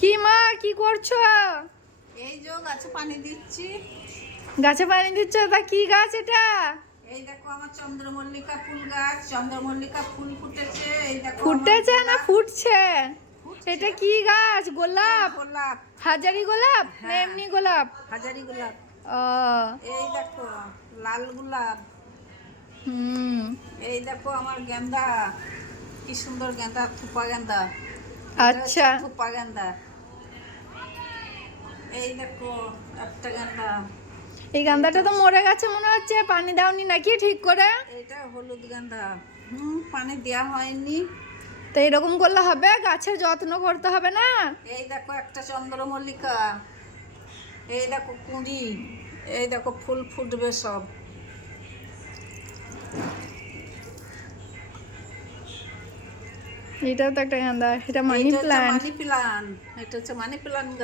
কি মা, কি করছো? এই যে গাছে পানি দিচ্ছি। গাছে পানি দিচ্ছ? তা কি গাছ এটা? এই দেখো আমার চন্দ্রমল্লিকা ফুল গাছ, চন্দ্রমল্লিকা ফুল ফুটেছে। এই দেখো আমার ফুটেছে না গোলাপ ফুটছে? ফুটছে। এটা কি গাছ? গোলাপ? গোলাপ, হাজারি গোলাপ না হ্যাঁ। এমনি গোলাপ? হাজারি গোলাপ। ও। এই দেখো লাল গোলাপ। হুম। এই দেখো আমার গেন্দা, কি সুন্দর গেন্দা, থোপা গেন্দা। আচ্ছা। থোপা গেন্দা। এই দেখো একটা গেন্দা। এই গাঁদাটা তো মরে গেছে মনে হচ্ছে, পানি দাওনি নাকি ঠিক করে? এটা হলুদ গেন্দা। পানি দেওয়া হয়নি। তো এরকম করলে হবে? গাছের যত্ন করতে হবে না? এই দেখো একটা চন্দ্রমল্লিকা। এই দেখো কুঁড়ি। এই দেখো ফুল ফুটবে সব। এটাও তো একটা গাঁদা, এটা মানি এইটা হচ্ছে প্ল্যান্ট। Money plant. এটা হচ্ছে মানি প্লান্ট।